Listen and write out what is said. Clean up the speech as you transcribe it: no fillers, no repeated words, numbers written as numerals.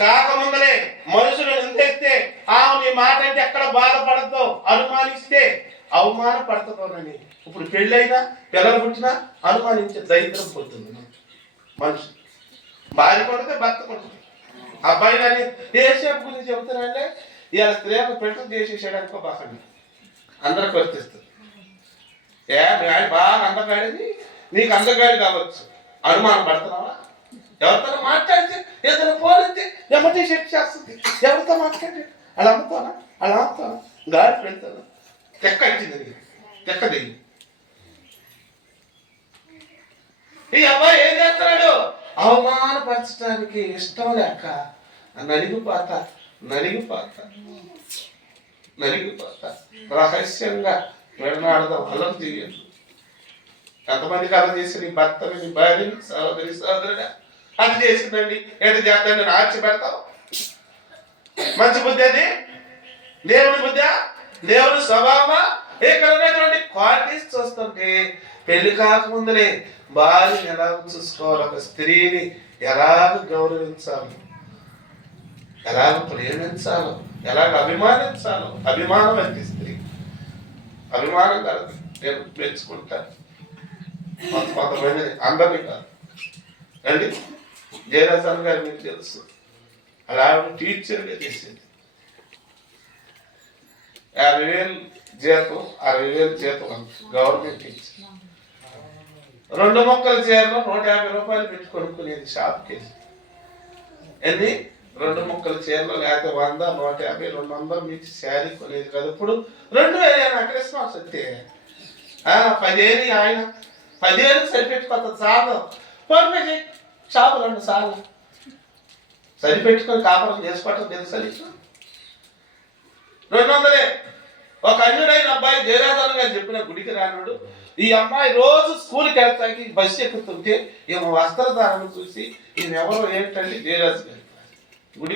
కాకముందలే మనుషులు నిందిస్తే నీ మాట అంటే ఎక్కడ బాధపడద్దో, అనుమానిస్తే అవమానపడుతుందోనని. ఇప్పుడు పెళ్ళైనా పిల్లలు పుట్టినా అనుమానించే దరిద్రం పోతుంది మనిషి. భార్య కొడితే భర్త కొడుతుంది. అబ్బాయి కానీ దేశం గురించి చెబుతున్నాడే ఇలా స్త్రీలకు పెట్టు చేసేసాడు అనుకో, బాగా అందరికి వర్తిస్తుంది. ఆయన బాగా అందగాడిని, నీకు అందగాడి కావచ్చు, అనుమానం పడుతున్నావా? ఎవరితో మాట్లాడితే ఏదైనా ఫోన్ అయితే ఎవరితో చెక్ చేస్తుంది, ఎవరితో మాట్లాడి అలా అమ్ముతానా అలా అమ్ముతానా గాడి పెడతాను. తెక్క ఇచ్చింది, తెక్క దిగి. ఈ అబ్బాయి ఏం చేస్తున్నాడు? అవమానపరచడానికి ఇష్టం లేక నలిగిపోతా రహస్యంగా విడనాడదాం, అల్లం తీయదు. ఎంతమందికి అలా చేసి నీ భర్తని, నీ భార్యని, సహోదరుడా అది చేసిందండి, ఏదో చేద్దాన్ని ఆర్చి పెడతావు. మంచి బుద్ధి అది? దేవుని బుద్ధి, దేవుని స్వభావమా? ఇక్కడ ఉన్నటువంటి క్వాలిటీస్ చూస్తుంటే పెళ్లి కాకముందలే భార్యని ఎలా చూసుకోవాలి, ఒక స్త్రీని ఎలాగ గౌరవించాలి, ఎలాగ ప్రేమించాలో, ఎలాగ అభిమానించాలో. అభిమానం అంటే స్త్రీ అభిమానం కాదు, నేను మెచ్చుకుంటాను. కొంతమంది అందరినీ కాదు అండి. జయరాజన్ గారు మీకు తెలుసు, అలా టీచర్గా చేసేది. 50,000 జీతం, 60,000 జీతం గవర్నమెంట్ టీచర్. 2 మొక్కల చీరలో 150 రూపాయలు పెట్టి కొనుక్కునేది షాప్కి వెళ్ళి. ఎన్ని 2 మొక్కల చీరలో లేకపోతే 100, 150, 200 మీకు శారీ కొనేది కదా. ఇప్పుడు 2,000 క్రిస్మస్ వస్తే 10,000 ఆయన 10,000 సరిపెట్టుకొంత చాలు పంపించి షాపు 2 సార్లు సరిపెట్టుకొని కాపురం చేసుకోవటం తెలుసా నీకు? 200. ఒక అన్యుడైన అబ్బాయి జయరాజన్ గారు చెప్పిన గుడికి రానుడు, ఈ అమ్మాయి రోజు స్కూల్కి వెళ్తాకి బస్సు ఎక్కుతుంటే ఈమె వస్త్రధారణ చూసి ఈమె ఎవరో ఏంటండి జయరాజు గారు